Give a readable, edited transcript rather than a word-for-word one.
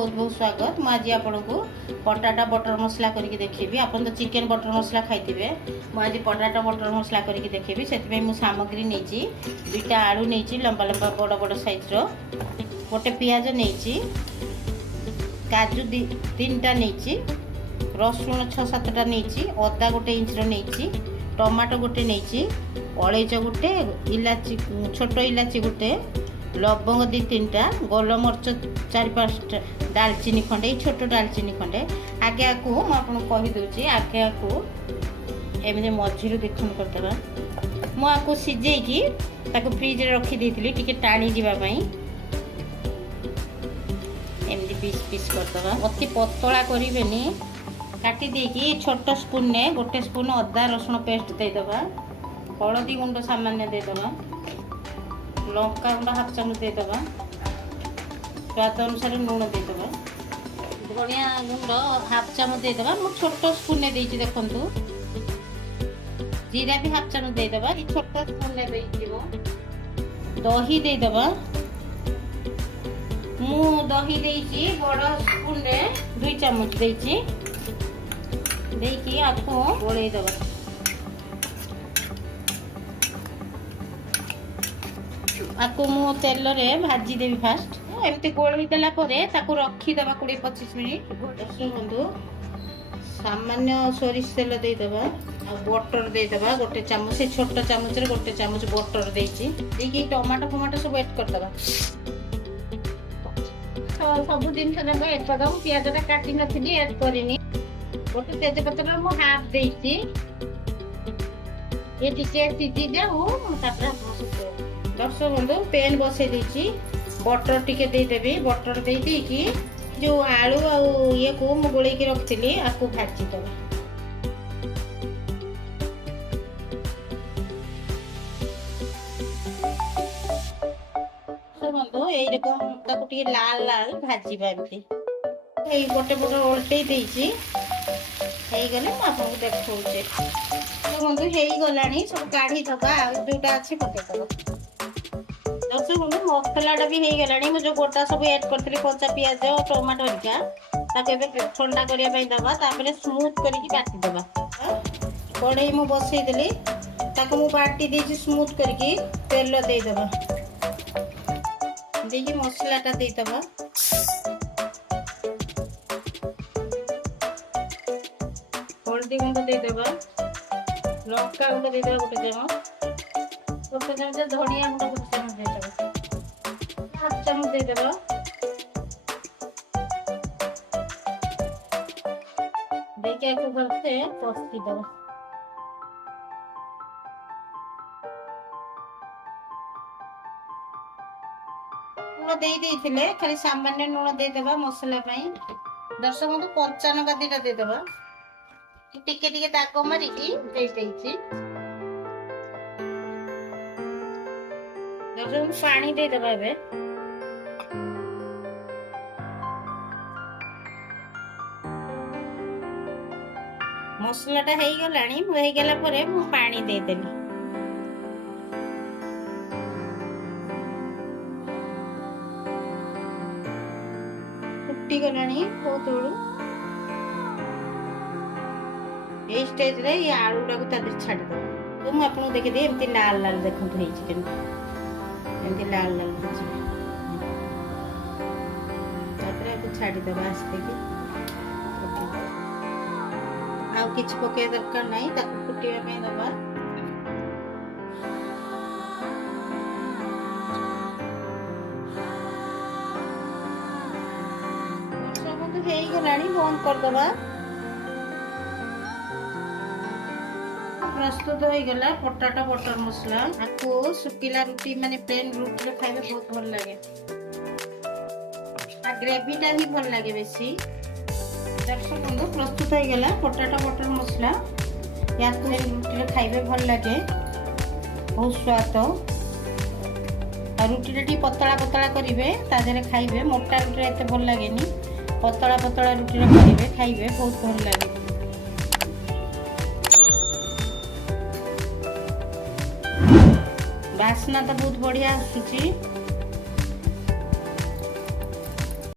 बहुत बहुत स्वागत। मुझे आपको पटाटा बटर मसला करके देखी। आप तो चिकेन बटर मसला खाई मुझे पटाटा बटर मसला करके देखी। से सामग्री नहीं दुईटा आलू नहीं लंबा लंबा बड़ बड़ साइज गोटे पियाज नहीं काजू तीन टा नहीं रसुण 6-7टा नहीं अदा गोटे इंच नहीं टमाटो गोटे नहीं अलैच गोटे इलाची छोट इलाची गोटे लवंग 2-3टा गोलमरच 4-5टा दालचीनी खंडे छोट दालचीनी खंडे आगे आपको मुझे कहीदे आगे आपको एमती मझीर देखुन करदे मुझे सीझेकी फ्रिज रखीदी टी टाणी जावाई एमती पीस पीस करदे अति पतला करेनि काटी देकी छोट स्पून ने गोटे स्पून अदा रसुण पेस्ट देदेबा हलदी गुंड सामान्य देदेबा लंका गुंड हाफ चामच देदेबा स्वाद अनुसार लुण देदेबा धनिया गुंड हाफ चामच देदेबा मु छोट स्पून ने देछि देखंतु जीरा भी हाफ चामच देदेबा ई छोट स्पून ने देइथिबो दही देदेबा मु दही देइछि बड़ स्पून रे 2 चामच देइछि देकी आपको गोले देबा आपको मु तेल रे भाजी देबी फास्ट एमती गोली देला परे ताको रखी देबा 20-25 मिनिट बंधु सामान्य सोरिष तेल दे देबा आ बटर दे देबा गोटे चामच से छोट चामच रे गोटे चामच बटर देछि देकी टमाटो फमाटो सब ऐड कर देबा तो सब दिन से देबा ऐड कर दम प्याज रे काटी नथिली ऐड करिनी गोटे तेजपत्र मु हाफ देछि ये टिके सीधी जाऊ तापर दर्शक बंधु पैन बसई देछि बटर टिके दे देबी बटर दे देकी जो आलू आ ये को मु गोले के रखथिली आपको भाजी देबा बंधु एई रकम ताको टिके लाल लाल भाजी बाबी एई गोटे बटर उल्टै देछि हेई गले मु आपको देखौचे तो बंधु हेई गलानी सब काढी दबा जोटा अछि पके दबा दर्शक बंधु मसलाटा भी हो गलानी मुझे गोटा सब ऐड करथि कच्चा पियाज टमाटो हरिका ताके ठंडा करिया पई दबा तापरे स्मूथ करिकि बाटी दबा कढ़ई मु बसई देली ताको मु बाटी देछि स्मूथ करिकि तेल दे दबा देखि मसलाटा दे दबा हल्दी गुंड दे दबा लंका गुंड दे दबा गोटे चामच धनिया गुंड गोटे चामच दे दबा हाफ चामच दे दबा देखिए को भलसे कसी दबा लूण दे देथिले खाली सामान्य लूण दे दबा मसला पई दर्शक बंधु कंचा लंका दीटा दे दबा टिके टिके दाग मारिकी दे देछि दर्शक पानी दे दबा बे मसलाटा हेई गलानी हेई गला परे मु पानी दे देली फुटी गलानी बहुत बड़ू ए स्टेज रे ये आलू टाको तादर छाड़ दो तो मु आपन देखि दे एमती लाल लाल देखंत हेई चिकन एमती लाल लाल होछि तापरे को छाड़ी दबा आस्ते की आ किछ पके दरकार नाही ताको फुटिया पे दबा सब तो हेई गलानी बंद कर दबा प्रस्तुत हो गला पटाटा बटर मसला आपको सुखिला रुटी माने प्लेन रुटी रे खाइबे बहुत भल लागे आ ग्रेवी टा भी भल लागे बेसी दर्शक बंधु प्रस्तुत हो गला पटाटा बटर मसला या तो रुटी रे खाइबे भल लागे बहुत स्वाद आ रुटी रे टी पतला पतला करिवे ता देरे खाइबे मोटा रुटी रे एते भल लागेनी पतला पतला रुटी रे करिवे खाइबे बहुत भल लागे बासना तो बहुत बढ़िया आसुची।